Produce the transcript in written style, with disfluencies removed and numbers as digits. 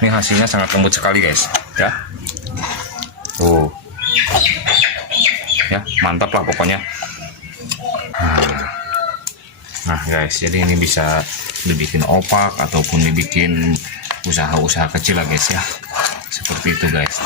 Ini hasilnya sangat lembut sekali guys ya. Ya mantap lah pokoknya. Nah guys, jadi ini bisa dibikin opak ataupun dibikin usaha-usaha kecil lah guys ya, seperti itu guys.